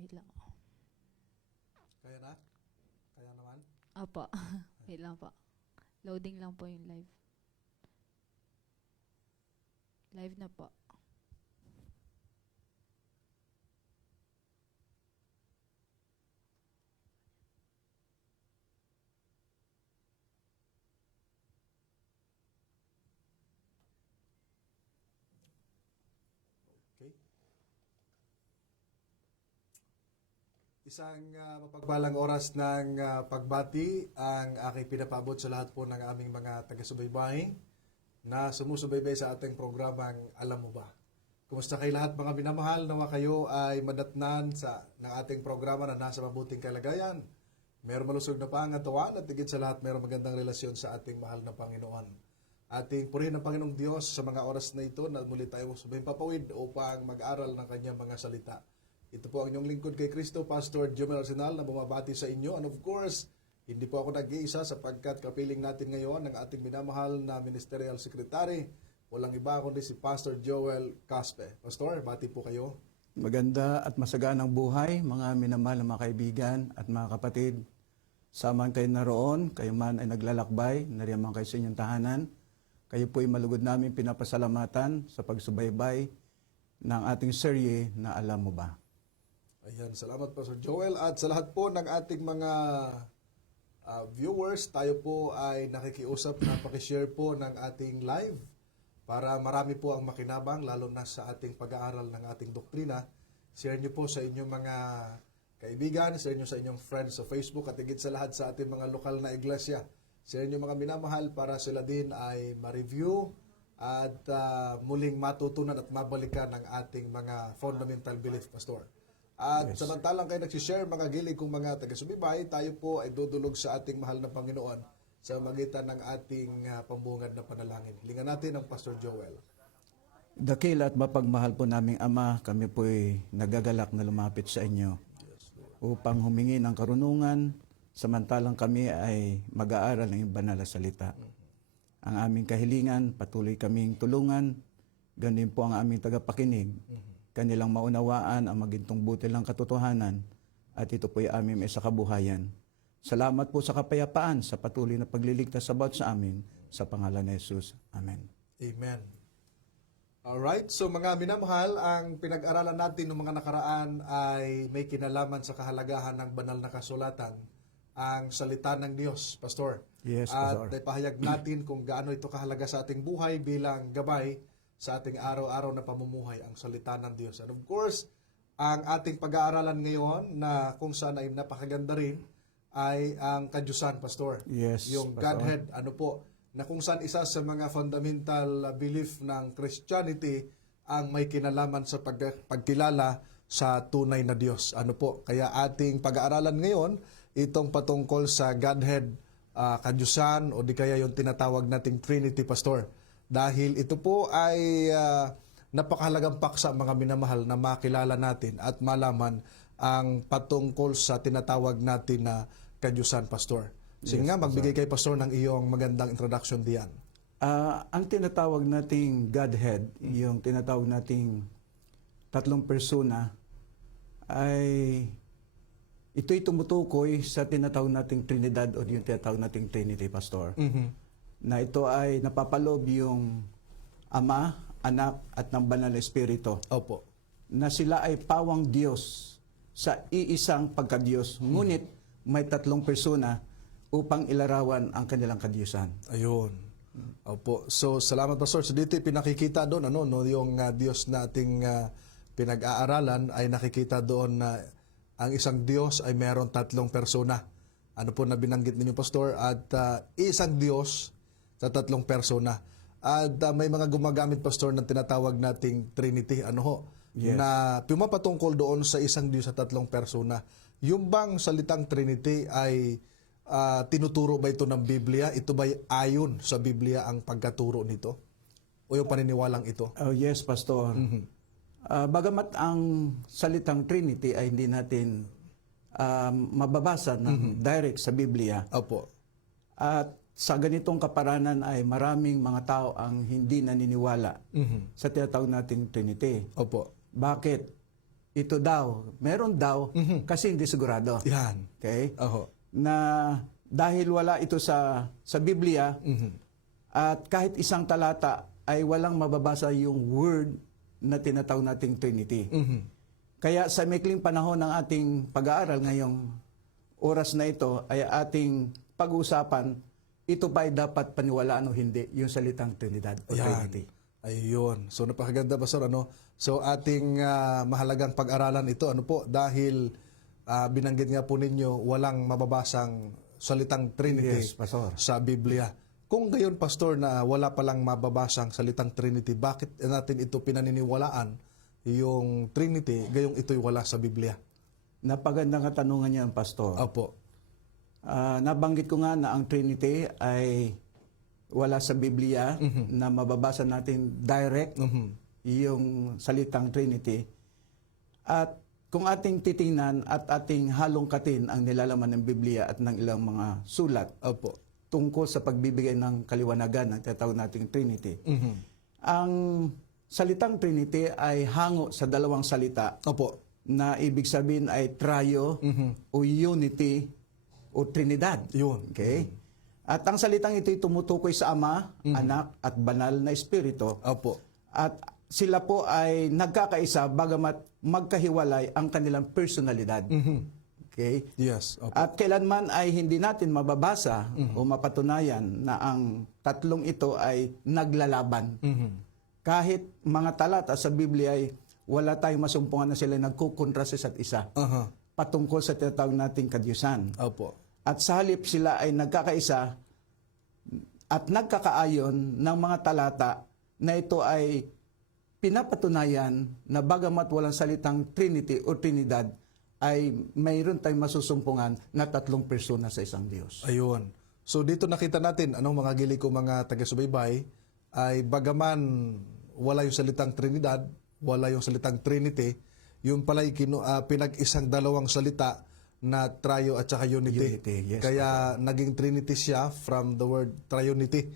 Wait lang. Kaya na? Kaya naman? Opo. Wait lang po. Loading lang po yung live. Live na po. Okay. Isang mapagpalang oras ng pagbati ang aking pinapabot sa lahat po ng aming mga taga-subaybay na sumusubaybay sa ating programang Alam Mo Ba? Kumusta kayo lahat mga minamahal? Nawa kayo ay madatnan ng ating programa na nasa mabuting kalagayan. Mayroong malusog na pangatawan at higit sa lahat mayroong magandang relasyon sa ating mahal na Panginoon. Ating purihin ang Panginoong Diyos sa mga oras na ito na muli tayo subayong papawid upang mag-aral ng kanyang mga salita. Ito po ang inyong lingkod kay Kristo, Pastor Jomel Arsenal na bumabati sa inyo. And of course, hindi po ako nag-iisa sapagkat kapiling natin ngayon ng ating minamahal na Ministerial Secretary. Walang iba kundi si Pastor Joel Caspe. Pastor, bati po kayo. Maganda at masaganang buhay, mga minamahal na mga kaibigan at mga kapatid. Saman kayo naroon, kayo man ay naglalakbay, nariyaman kayo sa inyong tahanan. Kayo po ay malugod namin pinapasalamatan sa pagsubaybay ng ating serye na Alam Mo Ba? Ayan, salamat Pastor Joel. At sa lahat po ng ating mga viewers, tayo po ay nakikiusap na pakishare po ng ating live para marami po ang makinabang, lalo na sa ating pag-aaral ng ating doktrina. Share nyo po sa inyong mga kaibigan, share nyo sa inyong friends sa Facebook at higit sa lahat sa ating mga lokal na iglesia. Share nyo mga minamahal para sila din ay ma-review at muling matutunan at mabalikan ng ating mga fundamental belief, Pastor. At samantalang kayo nagsishare, mga gilig kong mga taga-subaybay, tayo po ay dudulog sa ating mahal na Panginoon sa magitan ng ating pambungad na panalangin. Hilingan natin ang Pastor Joel. Dakila at mapagmahal po naming Ama, kami po ay nagagalak na lumapit sa inyo upang humingi ng karunungan, samantalang kami ay mag-aaral ng banal na salita. Ang aming kahilingan, patuloy kaming tulungan, ganun po ang aming tagapakinig, kanilang maunawaan ang magintong butil ng katotohanan at ito po ay aming may sa kabuhayan. Salamat po sa kapayapaan sa patuloy na pagliligtas sa bawat sa amin sa pangalan ni Jesus. Amen. Amen. Alright, so mga minamahal, ang pinag-aralan natin ng mga nakaraan ay may kinalaman sa kahalagahan ng banal na kasulatan, ang salita ng Diyos, Pastor. Yes, At Pastor. ipahayag natin kung gaano ito kahalaga sa ating buhay bilang gabay sa ating araw-araw na pamumuhay, ang salita ng Diyos. And of course, ang ating pag-aaralan ngayon na kung saan ay napakaganda rin ay ang kadyusan, Pastor. Yes, Yung Pastor. Godhead, ano po, na kung saan isa sa mga fundamental belief ng Christianity ang may kinalaman sa pagkilala sa tunay na Diyos. Ano po? Kaya ating pag-aaralan ngayon, itong patungkol sa Godhead, kadyusan, o di kaya yung tinatawag nating Trinity, Pastor. Dahil ito po ay napakahalagang paksa, mga minamahal, na makilala natin at malaman ang patungkol sa tinatawag natin na kadyusan, Pastor. Sige nga, magbigay kay Pastor ng iyong magandang introduction diyan. Ang tinatawag nating Godhead, yung tinatawag nating tatlong persona, ay ito'y tumutukoy sa tinatawag nating Trinidad o yung tinatawag nating Trinity, Pastor. Na ito ay napapaloob yung Ama, Anak, at ng Banal na Espiritu. Opo. Na sila ay pawang Diyos sa iisang pagka-Diyos. Ngunit may tatlong persona upang ilarawan ang kanilang kadyusan. Ayun. Opo. So, salamat, Pastor. So, dito pinakikita doon, yung Diyos na ating pinag-aaralan ay nakikita doon na ang isang Diyos ay meron tatlong persona. Ano po na binanggit ninyo, Pastor? At isang Diyos sa tatlong persona. At may mga gumagamit, Pastor, ng tinatawag nating Trinity. Ano ho? Yes. Na pumapatungkol doon sa isang Diyos sa tatlong persona. Yung bang salitang Trinity ay tinuturo ba ito ng Biblia? Ito ba ayon sa Biblia ang pagkaturo nito? O yung paniniwalang ito? Oh, yes, Pastor. Bagamat ang salitang Trinity ay hindi natin mababasa ng direct sa Biblia, Opo. at sa ganitong kaparanan ay maraming mga tao ang hindi naniniwala sa tinatawag nating Trinity. Opo. Bakit? ito daw, meron daw, kasi hindi sigurado. Yan. Okay? Oho. Na dahil wala ito sa Biblia, at kahit isang talata ay walang mababasa yung word na tinatawag nating Trinity. Kaya sa maikling panahon ng ating pag-aaral ngayong oras na ito ay ating pag-usapan, ito ba ay dapat paniwalaan o hindi, yung salitang Trinidad o Trinity. Ayun. So napakaganda, Pastor. So ating mahalagang pag-aralan ito, dahil binanggit nga po ninyo, walang mababasang salitang Trinity Yes, Pastor. sa Biblia. Kung gayon, Pastor, na wala palang mababasang salitang Trinity, bakit natin ito pinaniniwalaan, yung Trinity, gayong ito'y wala sa Biblia? Napagandang katanungan niyan, Pastor. Opo. Nabanggit ko nga na ang Trinity ay wala sa Biblia na mababasa natin direct yung salitang Trinity. At kung ating titingnan at ating halongkatin ang nilalaman ng Biblia at ng ilang mga sulat Opo. tungkol sa pagbibigay ng kaliwanagan ng tinatawag nating Trinity, ang salitang Trinity ay hango sa dalawang salita Opo. na ibig sabihin ay trio o unity o Trinidad. Yun. Okay? At ang salitang ito ay tumutukoy sa Ama, Anak at Banal na Espiritu. Opo. At sila po ay nagkakaisa bagamat magkahiwalay ang kanilang personalidad. Okay? Yes. Opo. At kailanman ay hindi natin mababasa o mapatunayan na ang tatlong ito ay naglalaban. Kahit mga talata sa Biblia ay wala tayong masumpungan na sila nagkukontra sa isa't isa patungkol sa tinatawag nating kadyusan. Opo. At sa halip sila ay nagkakaisa at nagkakaayon ng mga talata na ito ay pinapatunayan na bagamat walang salitang Trinity o Trinidad, ay mayroon tayong masusumpungan na tatlong persona sa isang Diyos. Ayun. So dito nakita natin, mga gili ko mga taga-subaybay, ay bagaman wala yung salitang Trinidad, wala yung salitang Trinity, yung pala'y pinag-isang dalawang salita na trio at saka unity. Yes, Kaya naging Trinity siya from the word triunity.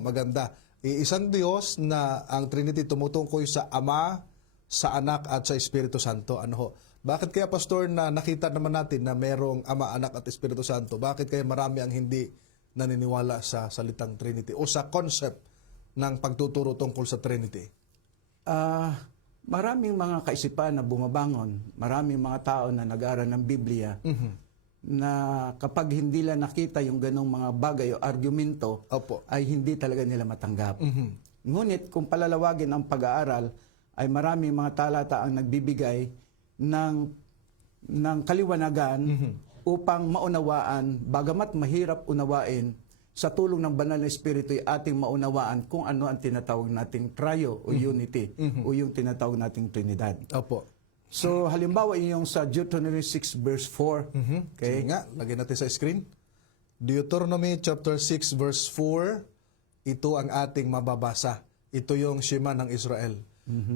Maganda. Isang Diyos na ang Trinity tumutungkoy sa Ama, sa Anak at sa Espiritu Santo. Bakit kaya, Pastor, na nakita naman natin na merong Ama, Anak at Espiritu Santo? Bakit kaya marami ang hindi naniniwala sa salitang Trinity o sa concept ng pagtuturo tungkol sa Trinity? Maraming mga kaisipan na bumabangon, maraming mga tao na nag-aaral ng Biblia na kapag hindi lang nakita yung ganong mga bagay o argumento, Opo. ay hindi talaga nila matanggap. Ngunit kung palalawagin ang pag-aaral, ay maraming mga talata ang nagbibigay ng kaliwanagan upang maunawaan, bagamat mahirap unawain, sa tulong ng Banal na Espiritu ay ating maunawaan kung ano ang tinatawag nating trio o unity o yung tinatawag nating Trinidad. Opo. So halimbawa yung sa Deuteronomy 6 verse 4. Okay. Sige nga, lagyan natin sa screen. Deuteronomy chapter 6 verse 4, ito ang ating mababasa. Ito yung Shema ng Israel.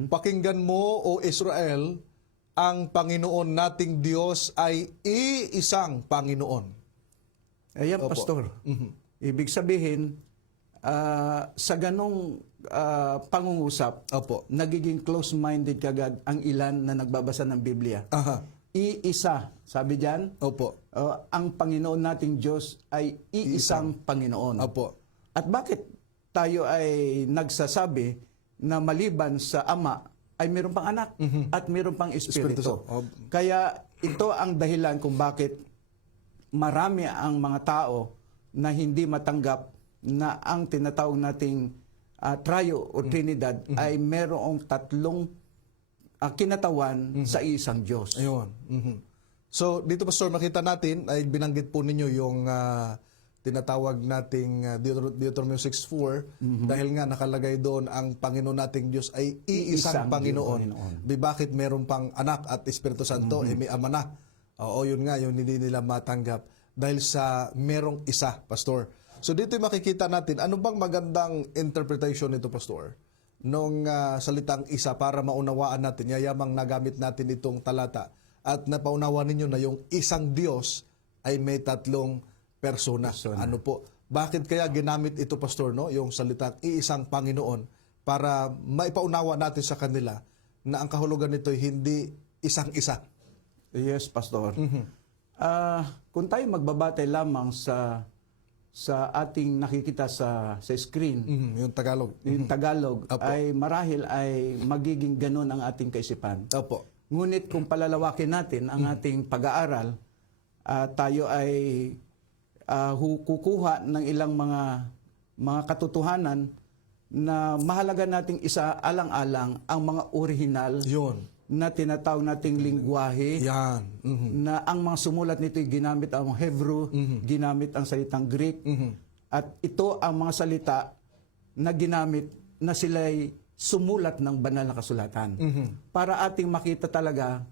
Pakinggan mo, O Israel, ang Panginoon nating Diyos ay iisang Panginoon. Ayan, Opo. Pastor. Ibig sabihin, sa ganong pangungusap, Opo. nagiging close-minded kagad ang ilan na nagbabasa ng Biblia. Iisa, sabi diyan, Opo. ang Panginoon nating Diyos ay iisang Panginoon. Opo. At bakit tayo ay nagsasabi na maliban sa Ama ay mayroon pang anak at mayroon pang Espiritu? Kaya ito ang dahilan kung bakit marami ang mga tao na hindi matanggap na ang tinatawag nating trio o Trinidad ay merong tatlong kinatawan sa isang Diyos. Ayun. So, dito, Pastor, makita natin, ay binanggit po ninyo yung tinatawag nating Deuteronomy 6:4 dahil nga nakalagay doon ang Panginoon nating Diyos ay iisang Panginoon. Bakit meron pang anak at Espiritu Santo? May ama na. Oo, yun nga, yung hindi nila matanggap dahil sa merong isa, Pastor. So dito makikita natin, ano bang magandang interpretation nito, Pastor? Nung salitang isa para maunawaan natin, yayamang nagamit natin itong talata at napaunawa ninyo na yung isang Diyos ay may tatlong persona. Ano po? Bakit kaya ginamit ito, Pastor, yung salitang iisang Panginoon para maipaunawa natin sa kanila na ang kahulugan nito ay hindi isang-isa. Yes, Pastor. Kung tayo magbabatay lamang sa ating nakikita sa screen, Yung Tagalog. yung Tagalog, Opo. ay marahil ay magiging ganun ang ating kaisipan. Opo. Ngunit kung palalawakin natin ang ating pag-aaral, tayo ay kukuha ng ilang mga katotohanan na mahalaga nating isa alang-alang ang mga orihinal Yun. na tinatawag nating lingwahe, Yan. na ang mga sumulat nito ay ginamit ang Hebrew, ginamit ang salitang Greek, at ito ang mga salita na ginamit na sila'y sumulat ng banal na kasulatan. Para ating makita talaga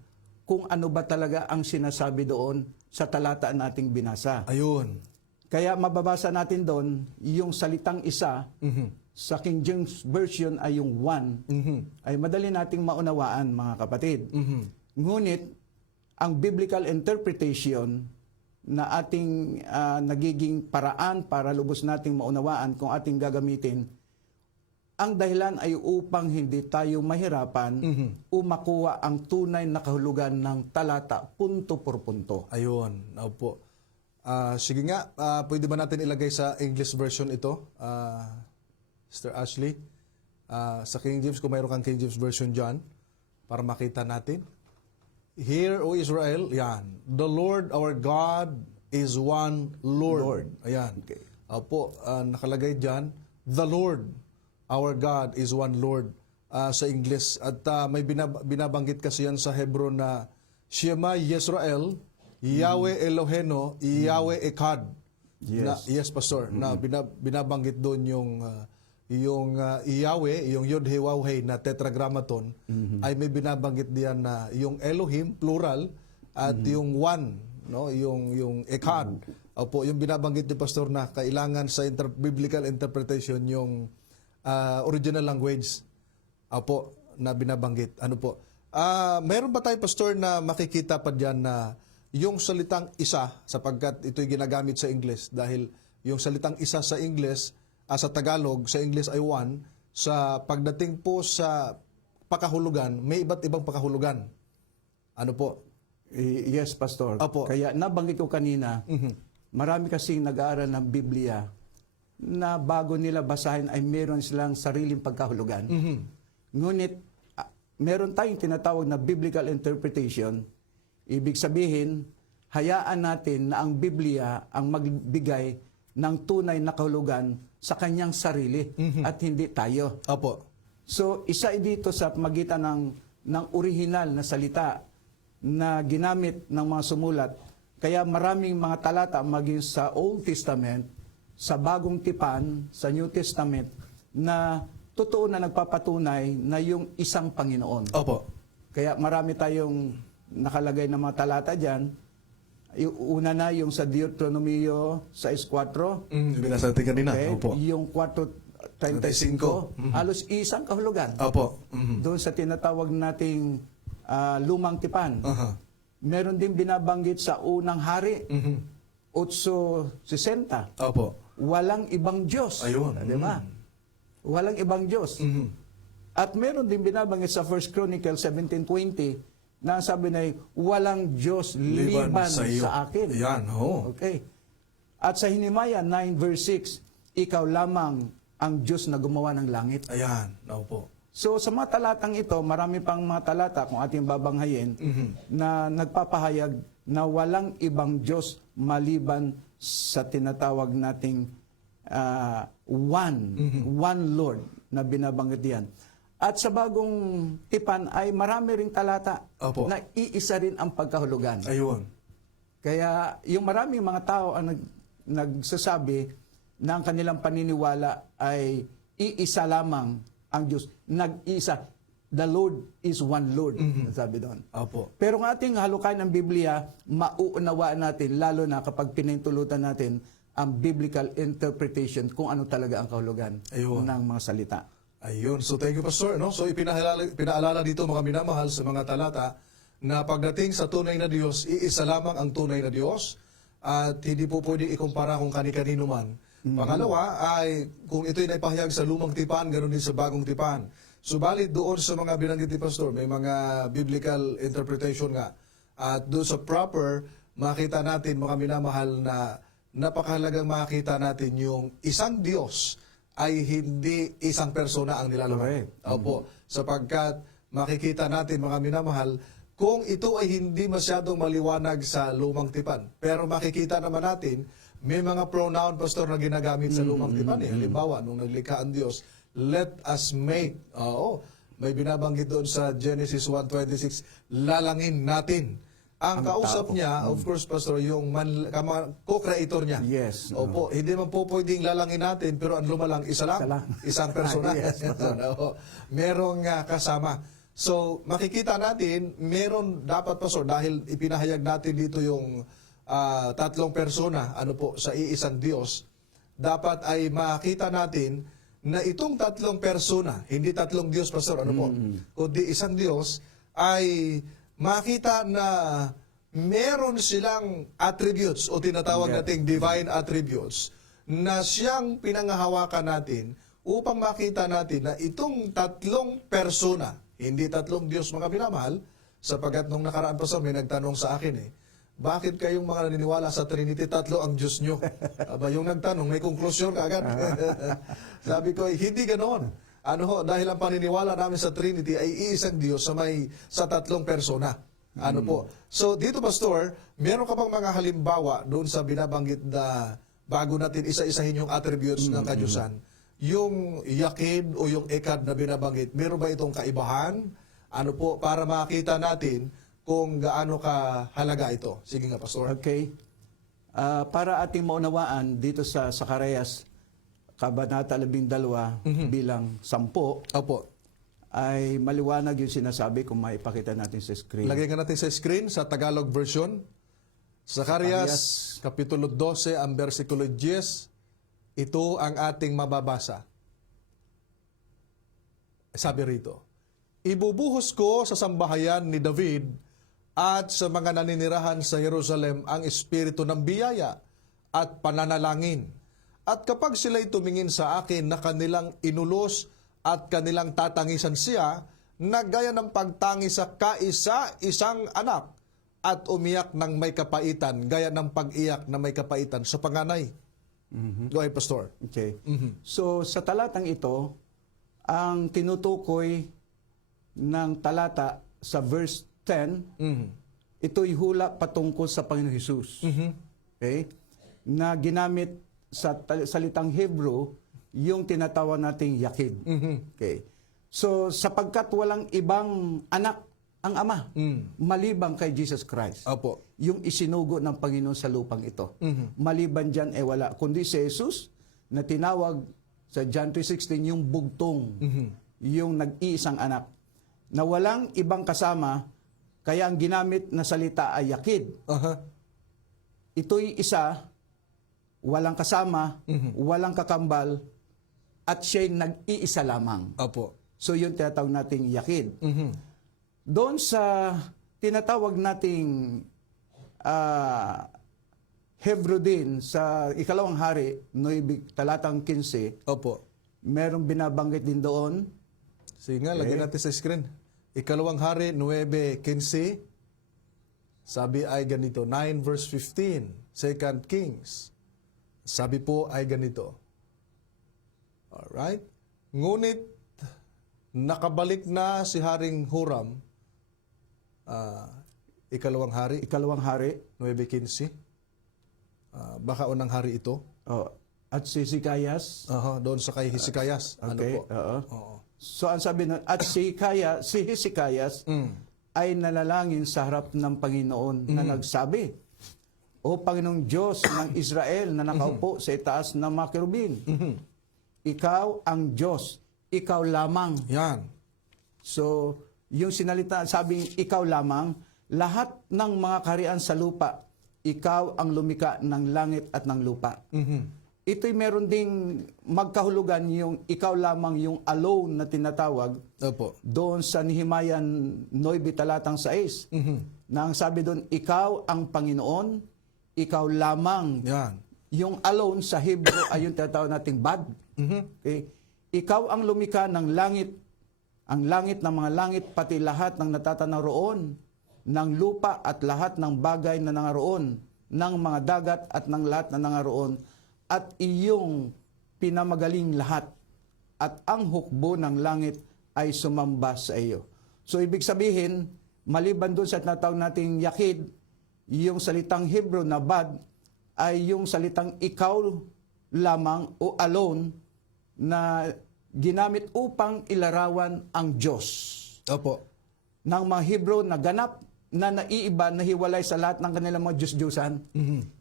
kung ano ba talaga ang sinasabi doon sa talata nating binasa. Ayun. Kaya mababasa natin doon yung salitang isa, sa King James Version ay yung one, ay madali nating maunawaan, mga kapatid. Ngunit, ang biblical interpretation na ating nagiging paraan para lubos nating maunawaan kung ating gagamitin, ang dahilan ay upang hindi tayo mahirapan o makuha ang tunay na kahulugan ng talata punto por punto. Ayun. Opo. Sige nga, pwede ba natin ilagay sa English version ito, Mr. Ashley? Sa King James, kung mayroon kang King James version dyan, para makita natin. Hear, O Israel, yan. The Lord our God is one Lord. Ayan. Okay. Opo, nakalagay dyan, the Lord our God is one Lord sa English. At may binabanggit kasi yan sa Hebrew na Shema Yisrael, Yahweh Eloheno, Yahweh Echad. Yes. Yes, Pastor. Na binabanggit doon yung Yahweh, yung Yod-He-Waw-He na tetragrammaton, ay may binabanggit diyan na yung Elohim, plural, at yung one, no, yung Echad. Opo, yung binabanggit ni Pastor na kailangan sa biblical interpretation yung original language. Opo, na binabanggit. Ano po? Mayroon ba tayo, Pastor, na makikita pa diyan na yung salitang isa, sapagkat ito'y ginagamit sa English, dahil yung salitang isa sa English, sa Tagalog, sa English ay one, sa pagdating po sa pakahulugan, may iba't ibang pakahulugan. Ano po? Yes, Pastor. Opo. Kaya nabanggit ko kanina, marami kasing nag-aaral ng Biblia na bago nila basahin ay meron silang sariling pagkahulugan. Ngunit, meron tayong tinatawag na biblical interpretation. Ibig sabihin, hayaan natin na ang Biblia ang magbigay ng tunay na kahulugan sa kanyang sarili at hindi tayo. Opo. So, isa dito sa magitan ng orihinal na salita na ginamit ng mga sumulat. Kaya maraming mga talata maging sa Old Testament, sa Bagong Tipan, sa New Testament, na totoo na nagpapatunay na yung isang Panginoon. Opo. Kaya marami tayong nakalagay na mga talata dyan. Yung una na yung sa Deuteronomio 6:4. Binasa natin kanina. Okay? Opo. Yung 4:35, halos isang kahulugan. Opo. Doon sa tinatawag nating Lumang Tipan. Meron din binabanggit sa Unang Hari, 8:60. Opo. Walang ibang Diyos. Ayun. Di ba? Walang ibang Diyos. At meron din binabanggit sa 1 Chronicle 17:20 na sabi na walang Diyos liban sa iyo. akin. Yan, ho. Okay. At sa Hinimaya 9:6, ikaw lamang ang Diyos na gumawa ng langit. Ayan. Opo. So sa mga talatang ito, marami pang mga talata kung ating babanghayin na nagpapahayag na walang ibang Diyos maliban sa tinatawag nating one Lord na binabanggit yan. At sa Bagong Tipan ay marami ring talata Opo. na iisa rin ang pagkahulugan. Ayun. Kaya yung maraming mga tao ang nagsasabi na ang kanilang paniniwala ay iisa lamang ang Diyos. Nag-isa. The Lord is one Lord. Sabi doon. Opo. Pero ang ating halukayan ng Biblia, mauunawaan natin, lalo na kapag pinintulutan natin ang biblical interpretation kung ano talaga ang kahulugan Ayun. ng mga salita. Ayun. So thank you, Pastor. No? So pinaalala dito, mga minamahal, sa mga talata na pagdating sa tunay na Diyos, iisa lamang ang tunay na Diyos at hindi po pwedeng ikumpara kung kani-kanino man. Pangalawa ay kung ito'y naipahayag sa Lumang Tipan, ganoon din sa Bagong Tipan. Subalit doon sa mga binanggit ni Pastor, may mga biblical interpretation nga. At doon sa proper, makita natin, mga minamahal, na napakahalagang makita natin yung isang Diyos ay hindi isang persona ang nilalaman. Correct. Opo, sapagkat makikita natin, mga minamahal, kung ito ay hindi masyadong maliwanag sa lumang tipan. Pero makikita naman natin, may mga pronoun, Pastor, na ginagamit sa lumang tipan. Halimbawa, nung naglikha ang Diyos, let us make. Oo, may binabanggit doon sa Genesis 1:26, lalangin natin. Ang kausap tao. niya, of course, Pastor, yung co-creator niya. Yes. Opo, hindi man po pwedeng lalangin natin, pero ang lumalang isa lang. Isa lang. Isang persona. Yes, Pastor. Oo. Merong kasama. So, makikita natin, meron dapat, Pastor, dahil ipinahayag natin dito yung tatlong persona, ano po, sa iisang Diyos, dapat ay makita natin na itong tatlong persona, hindi tatlong Diyos, Pastor, ano po, kundi isang Diyos, ay makita na meron silang attributes o tinatawag nating divine attributes na siyang pinangahawakan natin upang makita natin na itong tatlong persona, hindi tatlong Diyos, mga minamahal, sapagat nung nakaraan pa may nagtanong sa akin bakit kayong mga naniniwala sa Trinity, tatlo ang Diyos nyo? Aba, yung nagtanong, may konklusyon kaagad. Sabi ko, hindi ganoon. Dahil ang paniniwala namin sa Trinity ay iisang Diyos sa tatlong persona. Po. So, dito, Pastor, meron ka bang mga halimbawa doon sa binabanggit na bago natin isa-isahin yung attributes ng kadyusan? Yung yakid o yung ekad na binabanggit, meron ba itong kaibahan? Po, para makita natin kung gaano kahalaga ito. Sige nga, Pastor. Okay. Para ating maunawaan dito sa Zacarias, Kabanata 12 bilang 10, Opo. ay maliwanag yung sinasabi kung maipakita natin sa screen. Lagay nga natin sa screen sa Tagalog version. Zacarias, Kapitulo 12, ang versikulo 10. Ito ang ating mababasa. Sabi rito, ibubuhos ko sa sambahayan ni David at sa mga naninirahan sa Jerusalem ang espiritu ng biyaya at pananalangin. At kapag sila'y tumingin sa akin na kanilang inulos at kanilang tatangisan siya, na gaya ng pagtangis sa kaisa-isang anak at umiyak ng may kapaitan, gaya ng pag-iyak na may kapaitan sa panganay. Go ahead, Pastor. Okay. So, sa talatang ito, ang tinutukoy ng talata sa verse 10, ito'y hula patungkol sa Panginoon Hesus. Okay? Na ginamit sa salitang Hebrew, yung tinatawag nating yakid. Okay. So, sapagkat walang ibang anak ang Ama, maliban kay Jesus Christ. Opo. Yung isinugo ng Panginoon sa lupang ito. Maliban dyan, wala. Kundi si Jesus, na tinawag sa John 3:16, yung bugtong, yung nag-iisang anak, na walang ibang kasama, kaya ang ginamit na salita ay yakid. Ito'y isa, walang kasama, walang kakambal, at siya'y nag-iisa lamang. Opo. So yun tinatawag nating yakid. Doon sa tinatawag nating Hebrew din, sa ikalawang hari, talatang 15, Opo. merong binabanggit din doon. Sige nga, lagyan natin sa screen. Ikalawang hari, 9:15. Sabi ay ganito, 9 verse 15, 2 Kings. Sabi po ay ganito. Alright? Ngunit, nakabalik na si Haring Huram, ikalawang hari, Ikalawang hari. 9:15. Baka unang hari ito. At si Hezekias. Doon sa kay Hezekias. Okay, Ano po? oo. So ang sabi nun, at si Hezekias ay nalalangin sa harap ng Panginoon na nagsabi, O Panginoong Diyos ng Israel na nakaupo sa itaas ng mga kerubin, Ikaw ang Diyos, Ikaw lamang. Yan. So, yung sinalita, sabing ikaw lamang, lahat ng mga kaharian sa lupa, ikaw ang lumika ng langit at ng lupa. Ito'y meron ding magkahulugan yung ikaw lamang, yung alone na tinatawag, Opo. doon sa Nehemiah 9 talatang 6. Na ang sabi doon, ikaw ang Panginoon, ikaw lamang. Yan. Yung alone sa Hebrew ay yung tinatawag nating bad. Okay? Ikaw ang lumika ng langit ang langit ng mga langit, pati lahat ng natatanaw roon, ng lupa at lahat ng bagay na nangaroon, ng mga dagat at ng lahat na nangaroon, at iyong pinamagaling lahat, at ang hukbo ng langit ay sumamba sa iyo. So ibig sabihin, maliban doon sa tinatawag nating yakid, yung salitang Hebrew na bad, ay yung salitang ikaw lamang o alone na ginamit upang ilarawan ang Diyos. Opo. Ng mga Hebrew na ganap na naiiba, nahiwalay sa lahat ng kanilang mga Diyos-Diyusan.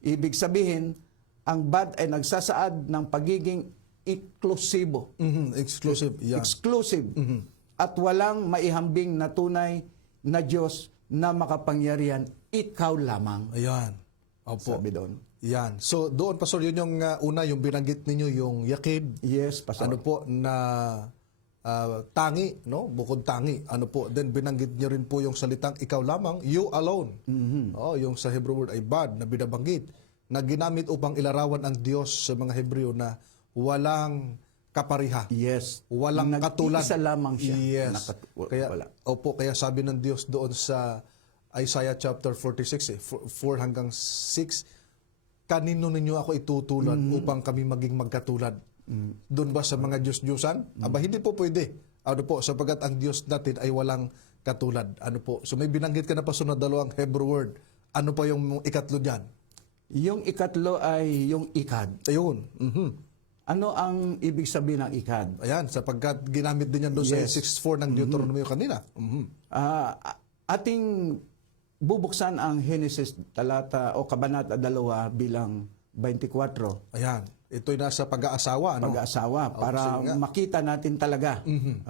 Ibig sabihin, ang bad ay nagsasaad ng pagiging eksklusibo. Exclusive. Yan. Exclusive. At walang maihambing na tunay na Diyos na makapangyarihan, ikaw lamang. Ayan. Opo. Sabi doon. Yan. So doon, Pastor, yun yung una, yung binanggit ninyo, yung yakid. Yes, Pastor. Ano po, na tangi, no? Bukod tangi. Ano po, then binanggit niyo rin po yung salitang ikaw lamang, you alone. Oh, yung sa Hebrew word ay bad na binabanggit, na ginamit upang ilarawan ang Diyos sa mga Hebreo na walang kapariha. Yes. Walang katulad. Nag-iisa lamang siya. Yes. Kaya, Wala. opo, kaya sabi ng Diyos doon sa Isaiah chapter 46, 4 hanggang 6, kanino ninyo ako itutulad upang kami maging magkatulad? Doon ba sa mga Diyos-Diyusan? Aba, hindi po pwede. Ano po, sapagkat ang Diyos natin ay walang katulad. Ano po? So may binanggit ka na pa na dalawang Hebrew word. Ano pa yung ikatlo dyan? Yung ikatlo ay yung ikad. Ayun. Ano ang ibig sabihin ng ikad? Ayan, sapagkat ginamit din yan doon Yes. sa 6.4 ng Deuteronomy kanina. Ating bubuksan ang Genesis talata o kabanata 2 bilang 24. Ayan. Ito'y nasa pag-aasawa. Ano? Pag-aasawa para sige nga. makita natin talaga.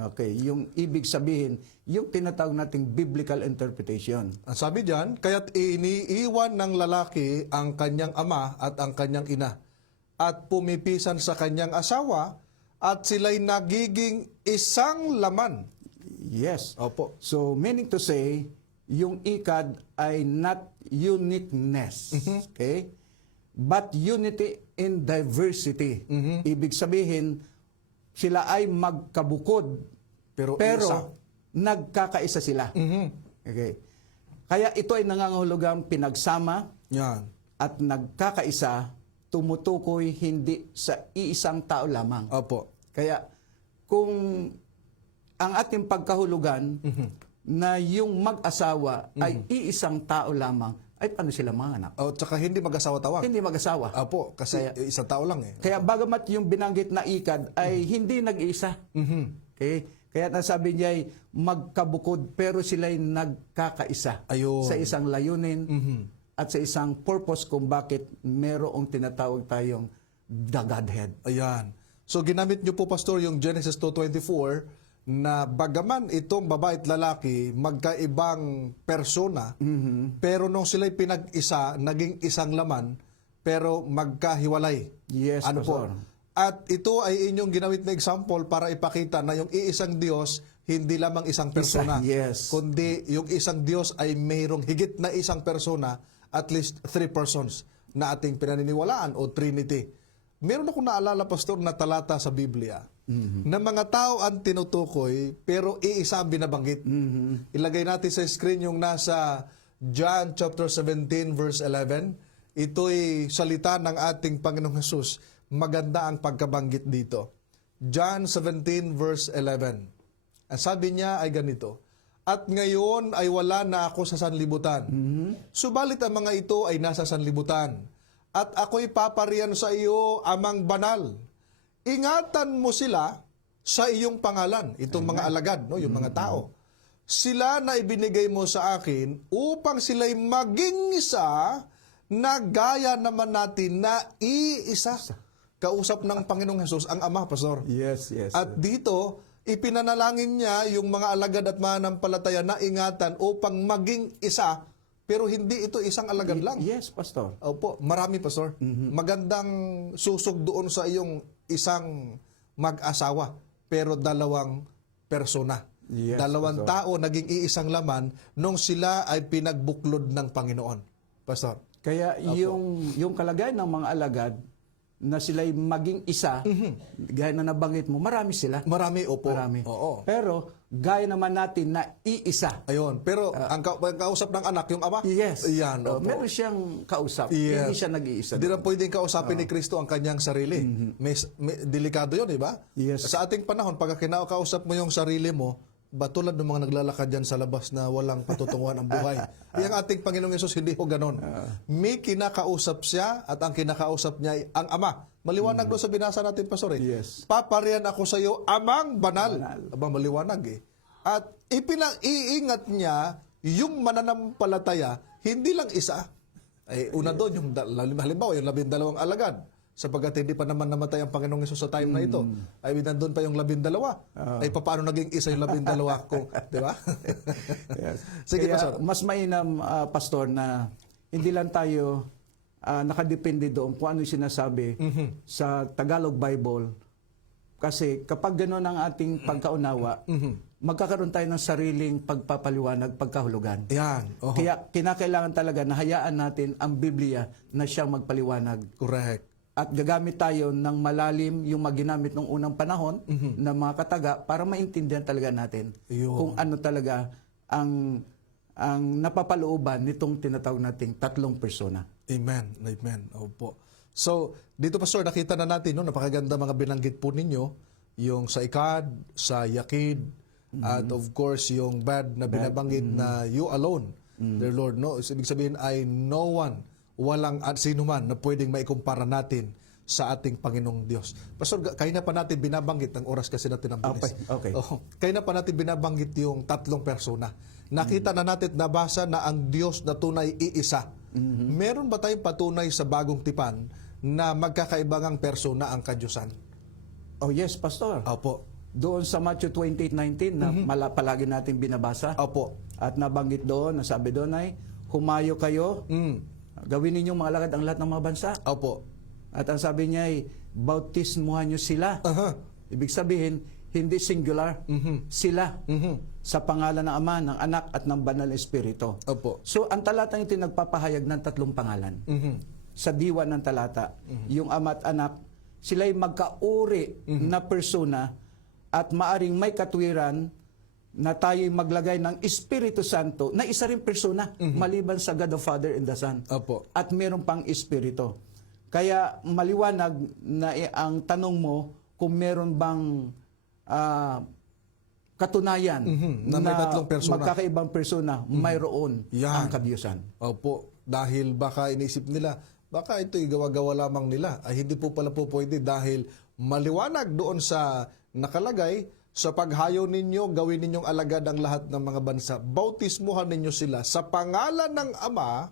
Okay, yung ibig sabihin, yung tinatawag nating biblical interpretation. Ang sabi diyan, kaya't iniiwan ng lalaki ang kanyang ama at ang kanyang ina at pumipisan sa kanyang asawa at sila'y nagiging isang laman. Yes. Opo. So, meaning to say, yung ikad ay not uniqueness. Okay? But unity in diversity. Ibig sabihin, sila ay magkabukod, Pero isa. nagkakaisa sila. Okay? Kaya ito ay nangangahulugang pinagsama Yan. at nagkakaisa, tumutukoy hindi sa iisang tao lamang. Opo. Kaya kung ang ating pagkahulugan na yung mag-asawa ay iisang tao lamang, ay paano sila mga anak? O, tsaka hindi mag-asawa-tawag. Hindi mag-asawa. Opo, kasi isang tao lang eh. Kaya bagamat yung binanggit na ikad ay hindi nag-iisa. Okay? Kaya nasabi niya ay magkabukod pero sila'y nagkakaisa Ayun. sa isang layunin at sa isang purpose kung bakit merong tinatawag tayong the Godhead. Ayan. So ginamit niyo po, Pastor, yung Genesis 2:24 na bagaman itong babae at lalaki magkaibang persona, pero nung sila'y pinag-isa, naging isang laman, pero magkahiwalay. Yes, Ano po? Pastor. At ito ay inyong ginamit na example para ipakita na yung iisang Diyos hindi lamang isang persona, yes. kundi yung isang Diyos ay mayroong higit na isang persona, at least 3 persons na ating pinaniniwalaan o Trinity. Meron akong naalala, Pastor, na talata sa Biblia na mga tao ang tinutukoy pero iisa ang binabanggit. Ilagay natin sa screen yung nasa John chapter 17 verse 11. Ito'y salita ng ating Panginoong Hesus. Maganda ang pagkabanggit dito. John 17 verse 11. Ang sabi niya ay ganito, at ngayon ay wala na ako sa sanlibutan. Subalit ang mga ito ay nasa sanlibutan. At ako'y paparian sa iyo, Amang Banal. Ingatan mo sila sa iyong pangalan. Itong mga alagad, no? Yung mga tao. Sila na ibinigay mo sa akin upang sila'y maging isa na gaya naman natin na iisa. Kausap ng Panginoong Hesus ang Ama, Pastor. Yes, yes. At dito, ipinanalangin niya yung mga alagad at mananampalataya na ingatan upang maging isa, pero hindi ito isang alagad lang. Yes, Pastor. Opo, marami, Pastor. Magandang susog doon sa iyong isang mag-asawa, pero dalawang persona. Yes, Dalawang Pastor. tao naging iisang laman nung sila ay pinagbuklod ng Panginoon. Pastor. Kaya yung kalagayan ng mga alagad na sila'y maging isa, gaya na nabanggit mo, marami sila. Marami, opo. Marami. Oo. Pero gaya naman natin na iisa. Ayun. Pero ang kausap ng anak, yung ama? Yes. Yan, opo. Meron siyang kausap. Yes. Hindi siya nag-iisa. Hindi na pwedeng kausapin ni Kristo ang kanyang sarili. May delikado yun, di ba? Yes. Sa ating panahon, pag kinakausap mo yung sarili mo, ba tulad ng mga naglalakad dyan sa labas na walang patutunguhan ang buhay. Yung ating Panginoong Yesus hindi ho ganon. May kinakausap siya at ang kinakausap niya ay ang Ama. Maliwanag doon sa binasa natin, Pastor. Yes. Paparian ako sa iyo, Amang banal. Aba, maliwanag eh. At iingat niya yung mananampalataya, hindi lang isa. Ay, una doon, yung halimbawa, yung 12 alagad. Sapagkat hindi pa naman namatay ang Panginoong Yesus sa time na ito. Ay, nandun pa yung 12. Ay, paano naging isa yung 12 kung, di ba? Yes. Sige, Kaya, Pastor. mas mainam, Pastor, na hindi lang tayo nakadepende doon kung ano yung sinasabi sa Tagalog Bible. Kasi kapag gano'n ang ating pagkaunawa, magkakaroon tayo ng sariling pagpapaliwanag, pagkahulugan. Yan. Oh, Kaya kinakailangan talaga na hayaan natin ang Biblia na siyang magpaliwanag. correct. At gagamit tayo ng malalim yung maginamit ng unang panahon ng mga kataga para maintindihan talaga natin Ayun. kung ano talaga ang napapalooban nitong tinatawag nating tatlong persona. Amen. Amen. Opo. So, dito, Pastor, nakita na natin, no, napakaganda mga binanggit po ninyo, yung sa ikad, sa yakid, at of course, yung bad na binabanggit na you alone, dear Lord. No? Ibig sabihin ay no one, walang at sino man na pwedeng maikumpara natin sa ating Panginoong Diyos. Pastor, kaya na pa natin binabanggit, ang oras kasi natin ang bilis. Okay. Oh, kaya na pa natin binabanggit yung tatlong persona. Nakita na natin, nabasa na ang Diyos na tunay iisa. Meron ba tayong patunay sa bagong tipan na magkakaibang persona ang kadyusan? Oh yes, Pastor. Opo. Doon sa Matthew 28:19 na palagi natin binabasa. Opo. At nabanggit doon, nasabi doon ay, humayo kayo, gawin ninyong mga alagad ang lahat ng mga bansa. Opo. At ang sabi niya ay, bautismuhan nyo sila. Aha. Ibig sabihin, hindi singular, sila. Sa pangalan ng Ama, ng Anak, at ng Banal na Espiritu. Opo. So, ang talatang ito nagpapahayag ng tatlong pangalan. Sa diwa ng talata, yung Ama at Anak, sila'y magkauri na persona at maaring may katwiran na tayo'y maglagay ng Espiritu Santo na isa rin persona maliban sa God the Father and the Son. Opo. At meron pang Espiritu. Kaya maliwanag na ang tanong mo kung meron bang katunayan Na may tatlong persona. magkakaibang persona, mayroon Yan. ang kadyusan. Opo. Dahil baka inisip nila, baka ito'y gawa-gawa lamang nila. Ay hindi po pala po pwede dahil maliwanag doon sa nakalagay, sa paghayo ninyo, gawin ninyong alagad ang lahat ng mga bansa. Bautismuhan ninyo sila sa pangalan ng Ama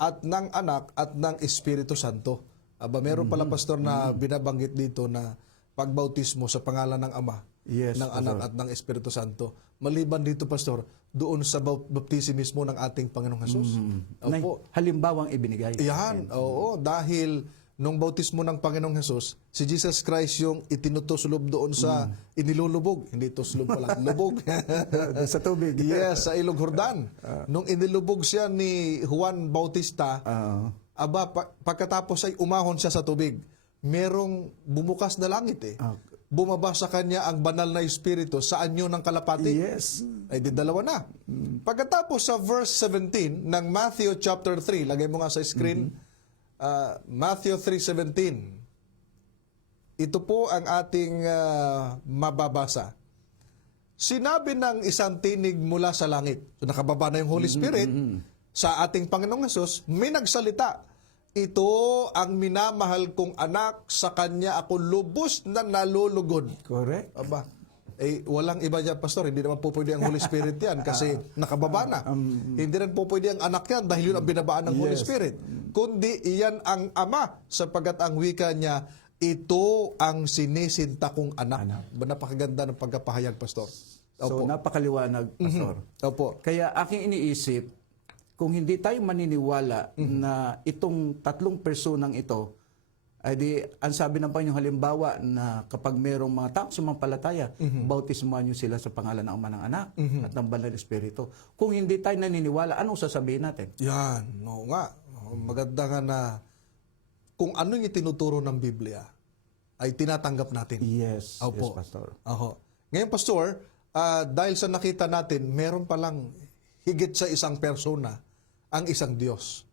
at ng Anak at ng Espiritu Santo. Aba, meron pala, Pastor, na binabanggit dito na pagbautismo sa pangalan ng Ama, Yes, ng Anak at ng Espiritu Santo. Maliban dito, Pastor, doon sa baptism mismo ng ating Panginoong Hesus. Na Opo. halimbawang ibinigay. Yan, oo. Dahil nung bautismo ng Panginoong Hesus, si Jesus Christ yung itinutuslob doon sa inilulubog. Hindi tuslob pala, lubog. Sa tubig. Yes, sa Ilog Jordan. Nung inilubog siya ni Juan Bautista, aba, pagkatapos ay umahon siya sa tubig. Merong bumukas na langit eh. Bumaba sa kanya ang banal na espiritu sa anyo ng kalapati. Yes. Ay di dalawa na. Pagkatapos sa verse 17 ng Matthew chapter 3, lagay mo nga sa screen, Matthew 3:17. Ito po ang ating mababasa. Sinabi ng isang tinig mula sa langit. So nakababa na yung Holy Spirit sa ating Panginoong Hesus, may nagsalita. Ito ang minamahal kong anak, sa kanya ako lubos na nalulugod. Correct. Aba, walang iba dyan, Pastor. Hindi naman po pwede ang Holy Spirit yan kasi nakababa na. Hindi rin po pwede ang anak yan dahil yun ang binabaan ng Holy Yes. Spirit. Kundi iyan ang Ama, sapagkat ang wika niya, ito ang sinisinta kong anak. Napakaganda ng pagkapahayag, Pastor. So, napakaliwanag, Pastor. Opo. Kaya aking iniisip, kung hindi tayo maniniwala na itong tatlong personang ito, ay di, ang sabi ng Panginoon halimbawa na kapag mayroong mga taong sumampalataya, bautismuhan nyo sila sa pangalan ng Ama, ng Anak at ng Banal na Espiritu. Kung hindi tayo naniniwala, anong sasabihin natin? Yan. Oo nga. Maganda nga na kung ano yung itinuturo ng Biblia ay tinatanggap natin. Yes, Opo. yes, Pastor. Oho. Ngayon, Pastor, dahil sa nakita natin, meron palang higit sa isang persona ang isang Diyos.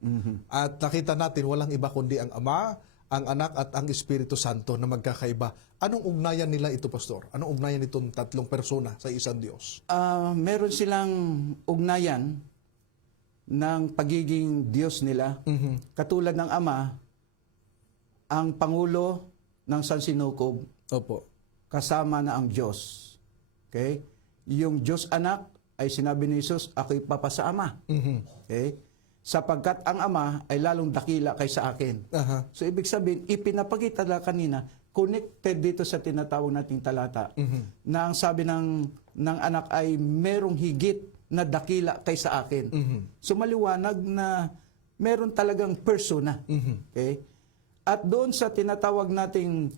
At nakita natin, walang iba kundi ang Ama, ang Anak at ang Espiritu Santo na magkakaiba. Anong ugnayan nila ito, Pastor? Anong ugnayan itong tatlong persona sa isang Diyos? Meron silang ugnayan ng pagiging Diyos nila. Katulad ng Ama, ang Pangulo ng Sansinukob, Opo. kasama na ang Diyos. Okay? Yung Diyos Anak ay sinabi ni Jesus, ako'y papa sa Ama. Okay? Sapagkat ang Ama ay lalong dakila kaysa akin. Aha. So ibig sabihin, ipinapakita na kanina, connected dito sa tinatawag nating talata, na ang sabi ng anak ay merong higit na dakila kaysa akin. So maliwanag na meron talagang persona. Okay? At doon sa tinatawag nating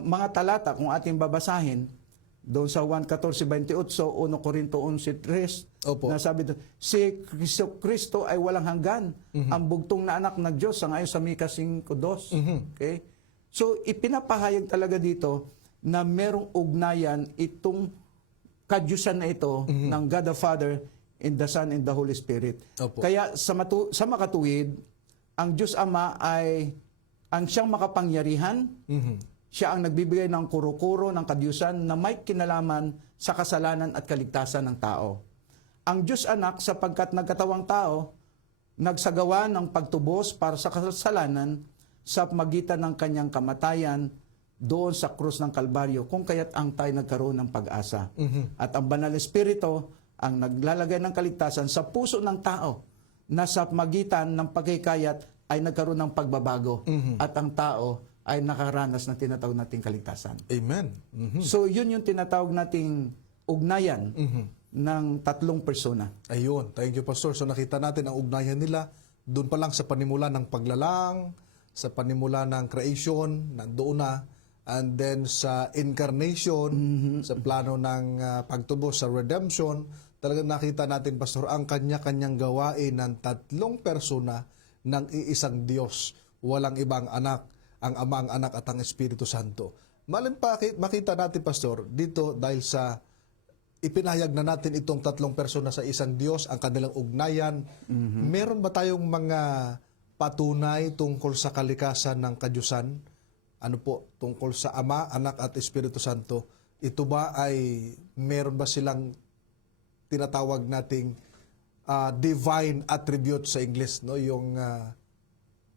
mga talata, kung ating babasahin, doon sa 1:14-28, 1 Corinto 11:3, Opo. na sabi doon, si Kristo ay walang hanggan, ang bugtong na anak ng Diyos, sa ngayon sa Mika 5:2. Okay? So, ipinapahayag talaga dito na merong ugnayan itong kadyusan na ito ng God the Father and the Son and the Holy Spirit. Opo. Kaya sa makatuwid, ang Diyos Ama ay ang siyang makapangyarihan, siya ang nagbibigay ng kuro-kuro ng kadyusan na may kinalaman sa kasalanan at kaligtasan ng tao. Ang Diyos Anak, sapagkat nagkatawang tao, nagsagawa ng pagtubos para sa kasalanan sa magitan ng kanyang kamatayan doon sa krus ng Kalbaryo, kung kaya't ang tayo nagkaroon ng pag-asa. At ang Banal na Espiritu ang naglalagay ng kaligtasan sa puso ng tao na sa magitan ng pagkikayat ay nagkaroon ng pagbabago at ang tao ay nakaranas ng tinatawag nating kaligtasan. Amen. So yun yung tinatawag nating ugnayan ng tatlong persona. Ayun. Thank you, Pastor. So nakita natin ang ugnayan nila doon pa lang sa panimula ng paglalang, sa panimula ng creation, nandoon na, and then sa incarnation, sa plano ng pagtubos, sa redemption, talagang nakita natin, Pastor, ang kanya-kanyang gawain ng tatlong persona ng iisang Diyos. Walang ibang anak, ang Ama, ang Anak at ang Espiritu Santo. Makita natin, Pastor, dito dahil sa ipinahayag na natin itong tatlong persona sa isang Diyos, ang kanilang ugnayan, meron ba tayong mga patunay tungkol sa kalikasan ng kadyusan? Ano po, tungkol sa Ama, Anak at Espiritu Santo? Ito ba ay meron ba silang tinatawag nating divine attribute sa English, no? Yung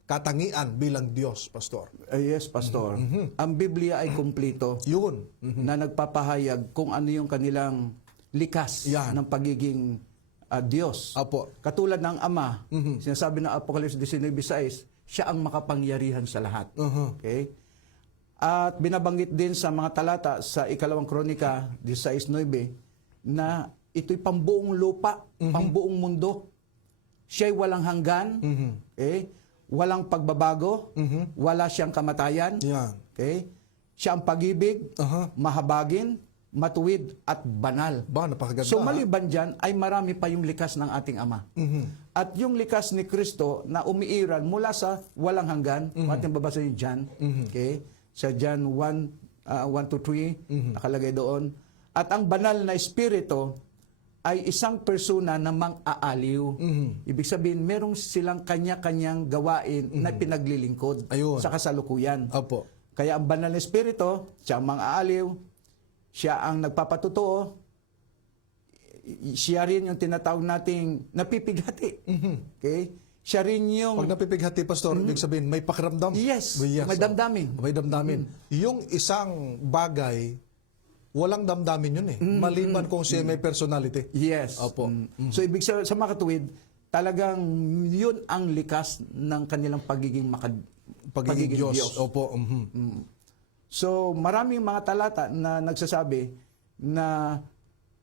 katangian bilang Diyos, Pastor. Yes, Pastor. Ang Biblia ay kumplito Yun. na nagpapahayag kung ano yung kanilang likas Yan. ng pagiging Diyos. Apo. Katulad ng Ama, sinasabi ng Apocalypse 19:6, siya ang makapangyarihan sa lahat. Okay? At binabanggit din sa mga talata sa 2 Kronika 16:9 na ito'y pambuong lupa, pambuong mundo. Siya'y walang hanggan, okay? Walang pagbabago, wala siyang kamatayan. Yan. Okay? Siya ang pag-ibig, mahabagin, matuwid at banal. Ba, napakaganda. So maliban dyan, ay marami pa yung likas ng ating Ama. At yung likas ni Kristo na umiiral mula sa walang hanggan, ating babasahin John, okay? Sa John 1:1-3, nakalagay doon. At ang banal na Espiritu ay isang persona na mang-aaliw. Ibig sabihin, merong silang kanya-kanyang gawain na pinaglilingkod Ayun. sa kasalukuyan. Apo. Kaya ang banal na Espiritu, siya ang mang-aaliw, siya ang nagpapatutuo, siya rin yung tinatawag nating napipighati. Okay? Siya rin yung... Pag napipighati, Pastor, ibig sabihin, may pakiramdam. Yes, Oh, may damdamin. May damdamin. Yung isang bagay, walang damdamin yun eh. Maliban kung siya may personality. Yes. Opo. So ibig sabihin, sa makatuwid, talagang yun ang likas ng kanilang pagiging Pagiging Diyos. Opo. So maraming mga talata na nagsasabi na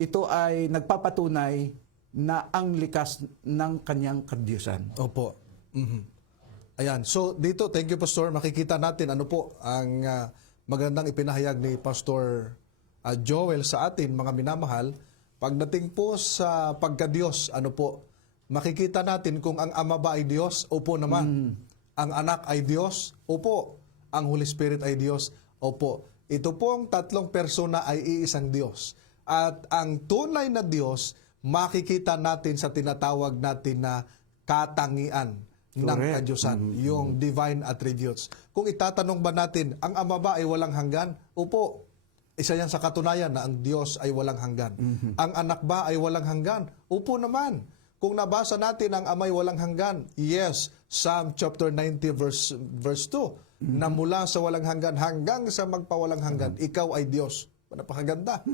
ito ay nagpapatunay na ang likas ng kanyang kadyusan. Opo. Ayan. So dito, thank you, Pastor. Makikita natin ano po ang magandang ipinahayag ni Pastor Joel sa atin, mga minamahal. Pagdating po sa pagka-Diyos, ano po, makikita natin kung ang Ama ba ay Diyos. Opo naman. Ang anak ay Diyos? Opo. Ang Holy Spirit ay Diyos? Opo. Ito pong tatlong persona ay iisang Diyos. At ang tunay na Diyos, makikita natin sa tinatawag natin na katangian ng Correct. kadyusan, yung divine attributes. Kung itatanong ba natin, ang Ama ba ay walang hanggan? Opo. Isa yan sa katunayan na ang Diyos ay walang hanggan. Ang anak ba ay walang hanggan? Opo naman. Kung nabasa natin ang Ama'y walang hanggan, yes, Psalm chapter 90 verse 2, na mula sa walang hanggan hanggang sa magpawalang hanggan, ikaw ay Diyos. Napakaganda.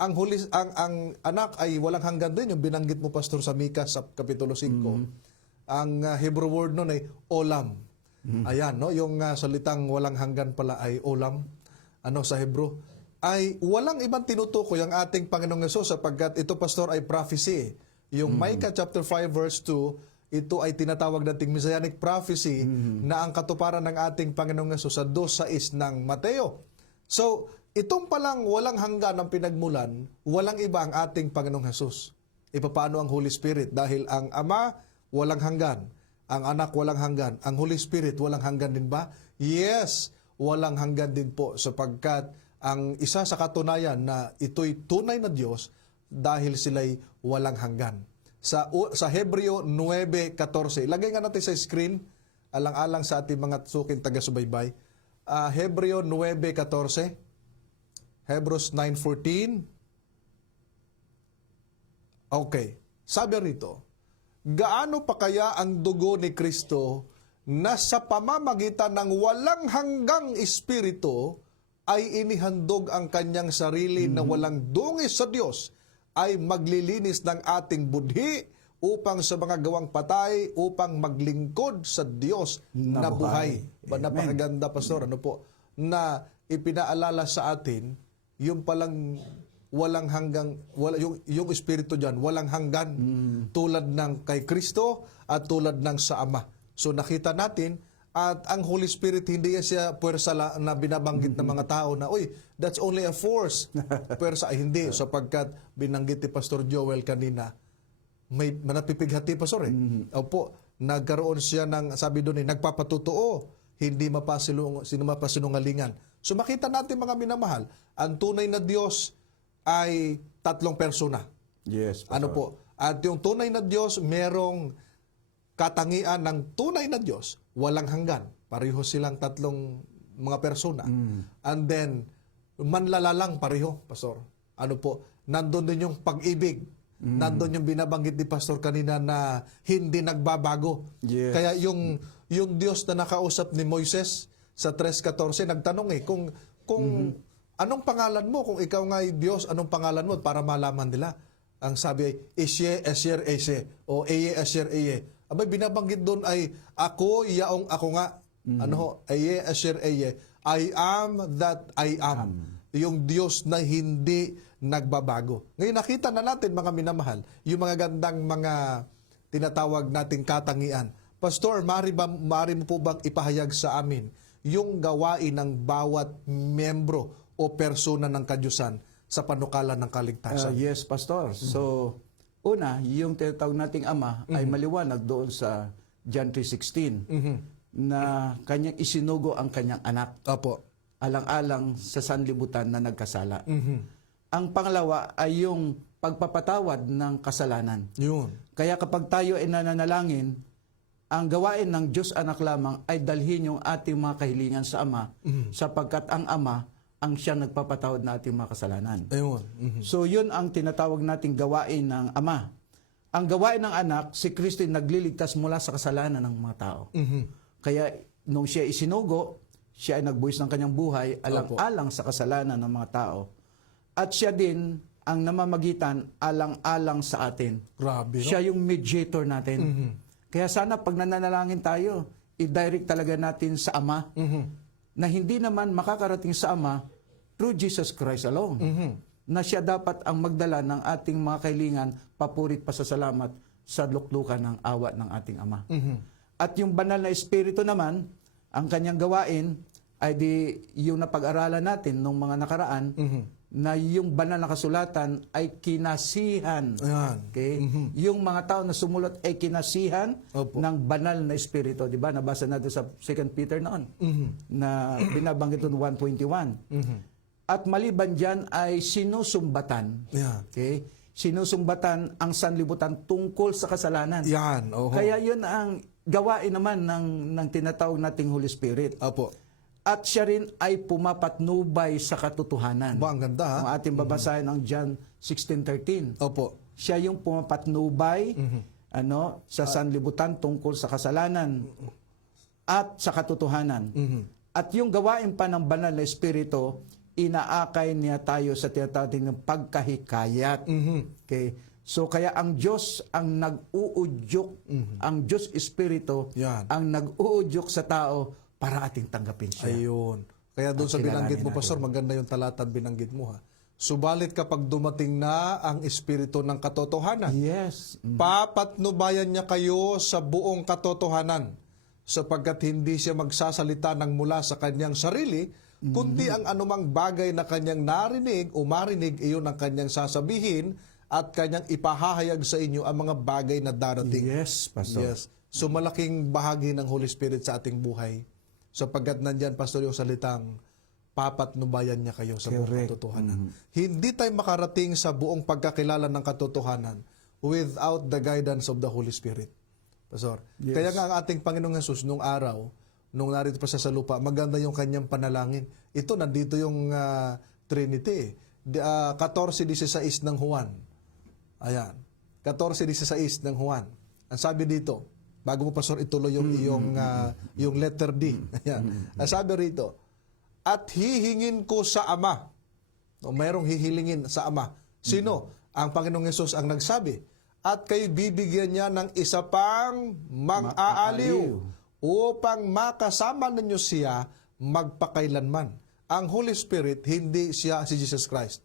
ang anak ay walang hanggan din, yung binanggit mo, Pastor, sa Mika sa Kapitulo 5. Ang Hebrew word nun ay olam. Ayan, no? Yung salitang walang hanggan pala ay olam. Sa Hebrew? Ay walang ibang tinutukoy ang ating Panginoong Hesus sapagkat ito, Pastor, ay prophecy. Yung Micah chapter 5 verse 2, ito ay tinatawag nating messianic prophecy na ang katuparan ng ating Panginoong Hesus sa 2:6 ng Mateo. So, itong palang walang hanggan ang pinagmulan, walang iba ang ating Panginoong Hesus. Ipapaano ang Holy Spirit? Dahil ang Ama, walang hanggan. Ang Anak, walang hanggan. Ang Holy Spirit, walang hanggan din ba? Yes, walang hanggan din po sapagkat ang isa sa katunayan na ito'y tunay na Diyos dahil sila'y walang hanggan. Sa Hebreo 9:14, ilagay nga natin sa screen, alang-alang sa ating mga suking taga-subaybay. Hebreo 9:14, Hebrews 9:14. Okay, sabi rito, gaano pa kaya ang dugo ni Kristo na sa pamamagitan ng walang hanggang espiritu ay inihandog ang kanyang sarili na walang dungis sa Diyos, ay maglilinis ng ating budhi upang sa mga gawang patay, upang maglingkod sa Diyos na buhay. Napakaganda, Pastor, na ipinaalala sa atin, yung palang walang hanggang, yung espiritu dyan, walang hanggan, tulad ng kay Kristo at tulad ng sa Ama. So nakita natin, at ang Holy Spirit, hindi siya puwersa na binabanggit ng mga tao na, uy, that's only a force. Puwersa ay hindi, sapagkat binanggit ni Pastor Joel kanina, may manapipighati, Pastor. Opo, nagkaroon siya ng, sabi doon, nagpapatutuo, hindi mapasinungalingan. So makita natin, mga minamahal, ang tunay na Diyos ay tatlong persona. Yes, Pastor. Ano po? At yung tunay na Diyos, merong katangian ng tunay na Diyos, walang hanggan. Pareho silang tatlong mga persona. And then, manlalalang pareho, Pastor. Ano po? Nandun din yung pag-ibig. Nandun yung binabanggit ni Pastor kanina na hindi nagbabago. Yes. Kaya yung Diyos na nakausap ni Moises sa 3:14, nagtanong kung anong pangalan mo? Kung ikaw nga ay Diyos, anong pangalan mo? Para malaman nila. Ang sabi ay, Isye, Esyer, Ese. O Eye, Esyer, Eye. Abay, binabanggit doon ay, ako, yaong ako nga. Eye, Esyer, Eye. I am that I am. Yung Diyos na hindi nagbabago. Ngayon, nakita na natin, mga minamahal, yung mga gandang mga tinatawag nating katangian. Pastor, maaari mo po bang ipahayag sa amin yung gawain ng bawat membro o persona ng kadyusan sa panukalan ng kaligtasan? Yes, Pastor. So, una, yung tinatawag nating Ama ay maliwanag doon sa John 3:16 na kanyang isinugo ang kanyang anak. Opo. Alang-alang sa sanlibutan na nagkasala. Ang pangalawa ay yung pagpapatawad ng kasalanan. Yun. Kaya kapag tayo ay nananalangin, ang gawain ng Diyos anak lamang ay dalhin yung ating mga kahilingan sa Ama sapagkat ang Ama ang siyang nagpapatawad na ating mga kasalanan. Ayun. So yun ang tinatawag nating gawain ng Ama. Ang gawain ng anak, si Kristo ay nagliligtas mula sa kasalanan ng mga tao. Kaya nung siya isinugo, siya ay nagbuhis ng kanyang buhay alang-alang sa kasalanan ng mga tao. At siya din ang namamagitan alang-alang sa atin. Grabe, no? Siya yung mediator natin. Kaya sana pag nananalangin tayo, i-direct talaga natin sa Ama na hindi naman makakarating sa Ama through Jesus Christ alone. Na siya dapat ang magdala ng ating mga kahilingan, papurit pa sa salamat sa luklukan ng awa ng ating Ama. At yung banal na Espiritu naman, ang kanyang gawain ay di yung napag-aralan natin nung mga nakaraan, na yung banal na kasulatan ay kinasihan. Ayan. Okay? Yung mga tao na sumulat ay kinasihan Opo. ng banal na espiritu. Di ba? Nabasa natin sa 2 Peter noon na binabanggit doon 1:21. At maliban dyan ay sinusumbatan. Yan. Okay? Sinusumbatan ang sanlibutan tungkol sa kasalanan. Yan. Oho. Kaya yun ang gawain naman ng tinatawag nating Holy Spirit. Opo. At siya rin ay pumapatnubay sa katotohanan. Ba, ang ganda, ha? Ang ating babasahin ang John 16:13. Opo. Siya yung pumapatnubay sa sanlibutan tungkol sa kasalanan at sa katotohanan. At yung gawain pa ng banal na espiritu, inaakay niya tayo sa tinatawag ng pagkahikayat. Okay? So kaya ang Diyos ang nag-uudyok, ang Diyos Espiritu Yan. ang nag-uudyok sa tao para ating tanggapin siya. Ayun. Kaya doon At sa binanggit kilalanin mo, Pastor, maganda yung talata binanggit mo, ha? Subalit kapag dumating na ang Espiritu ng katotohanan, Yes. papatnubayan niya kayo sa buong katotohanan, sapagkat hindi siya magsasalita ng mula sa kanyang sarili, kundi ang anumang bagay na kanyang narinig o marinig, iyon ang kanyang sasabihin at kanyang ipahahayag sa inyo ang mga bagay na darating. Yes, Pastor. Yes. So malaking bahagi ng Holy Spirit sa ating buhay, sapagkat nandyan, Pastor, yung salitang papatnubayan niya kayo sa buong Correct. katotohanan. Hindi tayo makarating sa buong pagkakilala ng katotohanan without the guidance of the Holy Spirit. Pastor. Yes. Kaya nga ang ating Panginoong Jesus nung araw, nung narito pa siya sa lupa, maganda yung kanyang panalangin. Ito, nandito yung Trinity. 14:16 ng Juan. Ayan. 14:16 ng Juan. Ang sabi dito, bago mo, Pastor, ituloy yung letter D. Ayan. Ang sabi rito, at hihingin ko sa Ama. O, mayroong hihilingin sa Ama. Sino? Ang Panginoong Yesus ang nagsabi. At kayo bibigyan niya ng isa pang mang-aaliw upang makasama ninyo siya magpakailanman. Ang Holy Spirit, hindi siya si Jesus Christ.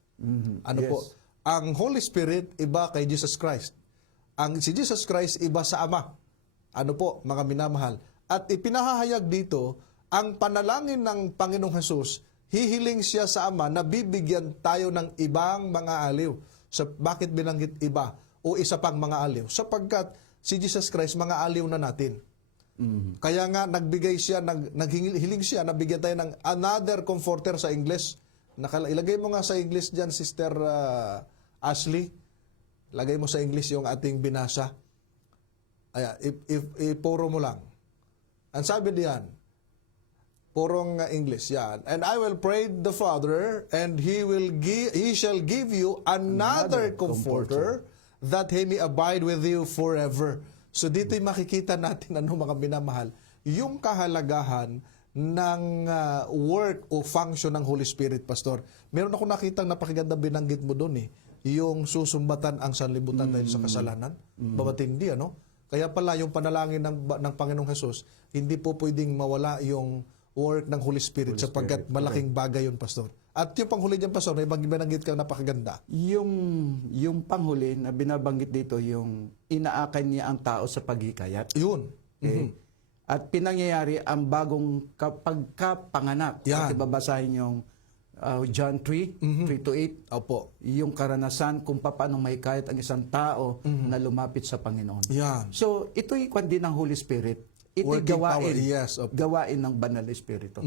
Ano Yes. po? Ang Holy Spirit, iba kay Jesus Christ. Si Jesus Christ, iba sa Ama. Ano po, mga minamahal? At ipinahahayag dito, ang panalangin ng Panginoong Jesus, hihiling siya sa Ama na bibigyan tayo ng ibang mga aliw. Bakit binanggit iba o isa pang mga aliw? Sapagkat si Jesus Christ, mga aliw na natin. Kaya nga nagbigay siya, naghiling siya, nabigyan tayo ng another comforter sa English. Ilagay mo nga sa English dyan, Sister Ashley. Lagay mo sa English yung ating binasa. Ayan, ipuro mo lang. Ang sabi diyan, purong English, yan. And I will pray the Father, and He shall give you another comforter, that He may abide with you forever. So dito'y makikita natin, mga minamahal, yung kahalagahan ng work o function ng Holy Spirit, Pastor. Meron ako nakitang napakaganda binanggit mo doon, yung susumbatan ang sanlibutan dahil sa kasalanan. Babatindi, ano? Kaya pala yung panalangin ng Panginoong Jesus, hindi po pwedeng mawala yung work ng Holy Spirit, sapagkat malaking bagay yun, Pastor. At yung panghuli dyan, Pastor, may binanggit kang napakaganda. Yung panghuli na binabanggit dito, yung inaakay niya ang tao sa paghikayat. Yun. Okay? At pinangyayari ang bagong pagkapanganak. Yan. At babasahin yung John 3, 3-8. Opo. Yung karanasan kung paano mahikayat ang isang tao na lumapit sa Panginoon. Yan. So, ito'y kwandi ng Holy Spirit. Ito'y Working power, gawain. yes, opo. Gawain ng Banal na Espiritu.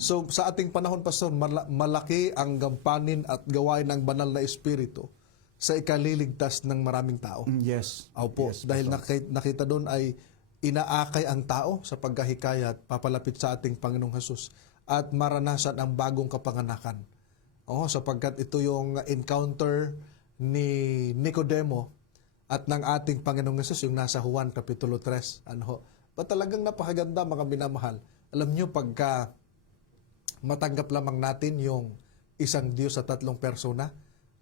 So, sa ating panahon, Pastor, malaki ang gampanin at gawain ng banal na Espiritu sa ikaliligtas ng maraming tao. Yes. Opo, Yes, dahil nakita doon ay inaakay ang tao sa pagkahikayat, papalapit sa ating Panginoong Jesus at maranasan ang bagong kapanganakan. Sapagkat ito yung encounter ni Nicodemo at ng ating Panginoong Jesus, yung nasa Juan Kapitulo 3. Talagang napakaganda, mga minamahal. Alam nyo, pagka matanggap lamang natin yung isang Diyos sa tatlong persona,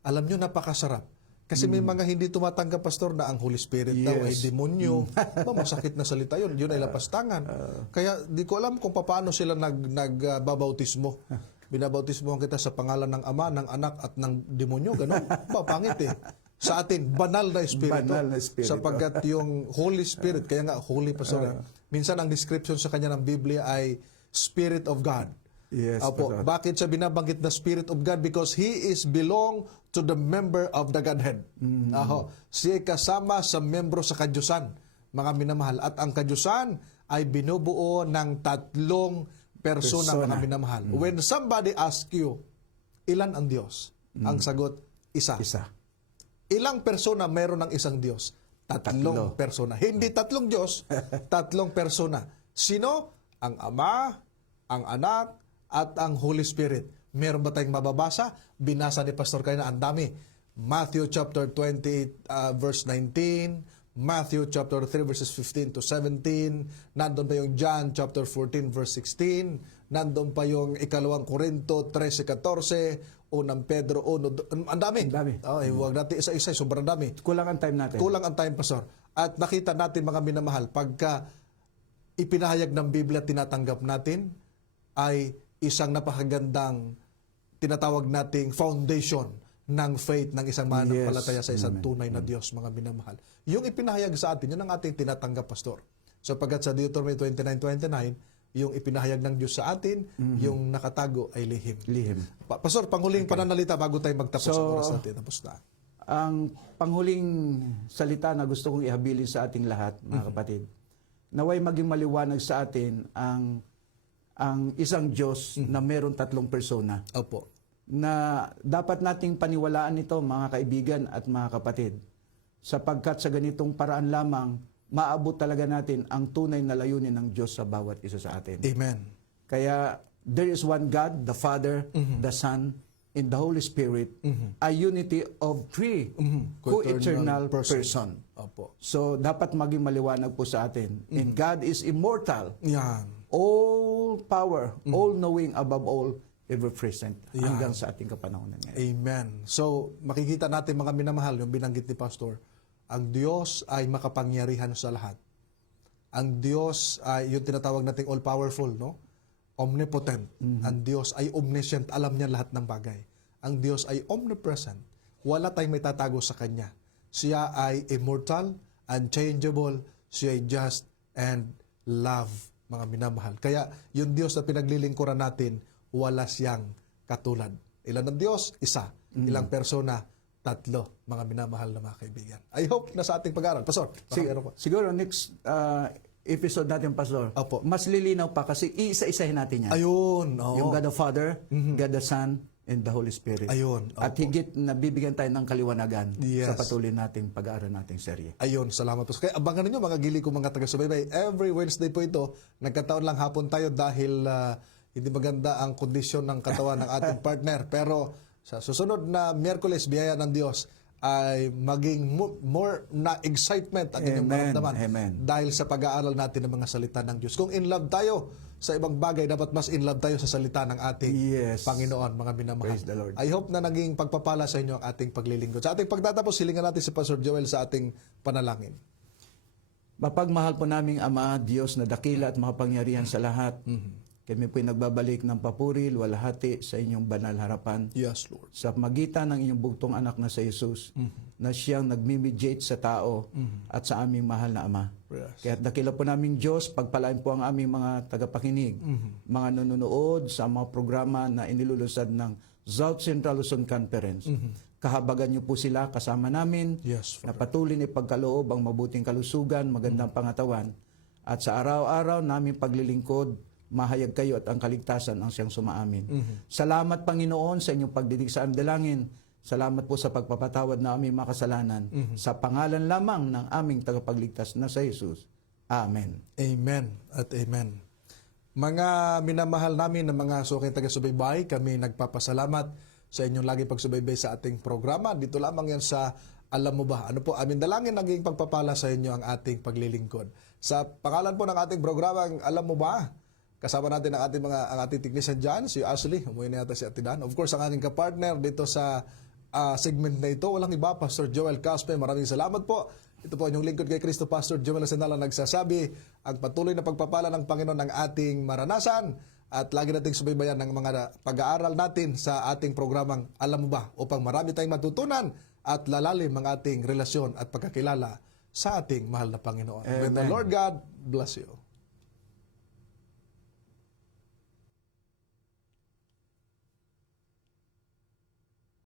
alam nyo, napakasarap. Kasi may mga hindi tumatanggap, Pastor, na ang Holy Spirit daw ay demonyo. Masakit na salita yun. Yun ay lapastangan. Kaya di ko alam kung paano sila nagbabautismo. Binabautismo kita sa pangalan ng Ama, ng Anak at ng demonyo. Ganon. Pangit eh. Sa atin, banal na Espiritu. Banal na Espiritu. Sapagkat yung Holy Spirit, kaya nga Holy, Pastor. Minsan ang description sa kanya ng Biblia ay Spirit of God. Yes, Opo, Pastor. bakit siya binabanggit na Spirit of God? Because He is belong to the member of the Godhead. Aho, siya kasama sa membro sa kadyusan, mga minamahal. At ang kadyusan ay binubuo ng tatlong persona, mga minamahal. When somebody asks you, ilan ang Diyos? Ang sagot, isa. Isa. Ilang persona meron ng isang Diyos? Tatlong persona. Hindi tatlong Diyos, tatlong persona. Sino? Ang Ama, ang Anak, at ang Holy Spirit. Meron ba tayong mababasa? Binasa ni Pastor kayo na ang dami. Matthew chapter 28 verse 19, Matthew chapter 3 verses 15 to 17, nandun pa yung John chapter 14 verse 16, nandun pa yung ikalawang Korinto 13:14, unang Pedro 1, ang dami. Ang dami. Huwag natin isa-isa, sobrang dami. Kulang ang time natin. Kulang ang time, Pastor. At nakita natin, mga minamahal, pagka ipinahayag ng Biblia, tinatanggap natin, ay isang napakagandang tinatawag nating foundation ng faith ng isang mananampalataya sa isang tunay na Diyos, mga minamahal. Yung ipinahayag sa atin, yun ang ating tinatanggap, Pastor. Sapagkat sa Deuteronomy 29:29, yung ipinahayag ng Diyos sa atin, yung nakatago ay lihim. Lihim. Pastor, panghuling pananalita bago tayo magtapos sa oras natin. Tapos na. Ang panghuling salita na gusto kong ihabilin sa ating lahat, mga kapatid, naway maging maliwanag sa atin ang isang Diyos na meron tatlong persona, Opo. na dapat nating paniwalaan ito, mga kaibigan at mga kapatid, sapagkat sa ganitong paraan lamang maabot talaga natin ang tunay na layunin ng Diyos sa bawat isa sa atin. Amen. Kaya there is one God, the Father, the Son, and the Holy Spirit, a unity of three co-eternal person. Opo. So dapat maging maliwanag po sa atin. And God is immortal, Yan. all power, all knowing, above all, ever present, hanggang sa ating kapanahonan ngayon. Amen. So, makikita natin, mga minamahal, yung binanggit ni Pastor, ang Diyos ay makapangyarihan sa lahat. Ang Diyos ay yung tinatawag nating all-powerful, no? Omnipotent. Ang Diyos ay omniscient. Alam niya lahat ng bagay. Ang Diyos ay omnipresent. Wala tayong may tatago sa Kanya. Siya ay immortal, unchangeable, siya ay just, and love, mga minamahal. Kaya, yung Diyos na pinaglilingkuran natin, wala siyang katulad. Ilan ang Diyos? Isa. Ilang persona? Tatlo, mga minamahal na mga kaibigan. I hope na sa ating pag-aaral. Pastor, Siguro next episode natin, Pastor, Opo. mas lilinaw pa kasi iisa-isahin natin yan. ayun. Oo. Yung God the Father, God the Son, and the Holy Spirit. Ayun. At higit na bibigyan tayo ng kaliwanagan Yes. sa patuloy nating pag-aaral nating serye. Ayun, salamat po. Kaya abangan ninyo, mga gili ko, mga taga-subaybay. Every Wednesday po ito, nagkataon lang hapon tayo dahil hindi maganda ang kondisyon ng katawan ng ating partner. Pero sa susunod na Miyerkules, biyaya ng Diyos, ay maging more na excitement ang inyong maramdaman. Amen. Dahil sa pag-aaral natin ng mga salita ng Diyos. Kung in love tayo sa ibang bagay, dapat mas in love tayo sa salita ng ating Yes. Panginoon, mga minamahal. Praise the Lord. I hope na naging pagpapala sa inyo ang ating paglilingkod. Sa ating pagtatapos, silingan natin si Pastor Joel sa ating panalangin. Mapagmahal po naming Ama, Diyos na dakila at makapangyarihan sa lahat. Kami po'y nagbabalik ng papuri, luwalhati sa inyong banal harapan. Yes, Lord. Sa magitan ng inyong bugtong anak na sa Jesus, na siyang nagmimediate sa tao at sa aming mahal na Ama. Yes. Kaya dakila po naming Diyos, pagpalain po ang aming mga tagapakinig, mga nanonood sa mga programa na inilulusad ng South Central Luzon Conference. Kahabagan niyo po sila kasama namin, Yes, na patuloy na ipagkaloob ang mabuting kalusugan, magandang pangatawan, at sa araw-araw namin paglilingkod, mahayag kayo at ang kaligtasan ang siyang sumaamin. Salamat, Panginoon, sa inyong pagdidig sa aming dalangin. Salamat po sa pagpapatawad na aming mga kasalanan. Sa pangalan lamang ng aming tagapagligtas na sa Jesus. Amen. Amen at amen. Mga minamahal namin na mga suking taga-subaybay, kami nagpapasalamat sa inyong lagi pagsubaybay sa ating programa. Dito lamang yan sa Alam Mo Ba? Ano po, amin dalangin naging pagpapala sa inyo ang ating paglilingkod. Sa pangalan po ng ating programa, Alam Mo Ba? Kasama natin ang ating technician dyan, si Ashley. Umuwi na yata si Atidan. Of course, ang aking kapartner dito sa segment na ito, walang iba, Pastor Joel Caspe. Maraming salamat po. Ito po inyong lingkod kay Kristo, Pastor Joel Asenala, nagsasabi ang patuloy na pagpapala ng Panginoon ng ating maranasan at lagi nating subaybayan ng mga pag-aaral natin sa ating programang Alam Mo Ba? Upang marami tayong matutunan at lalalim ang ating relasyon at pagkakilala sa ating mahal na Panginoon. May the Lord God bless you.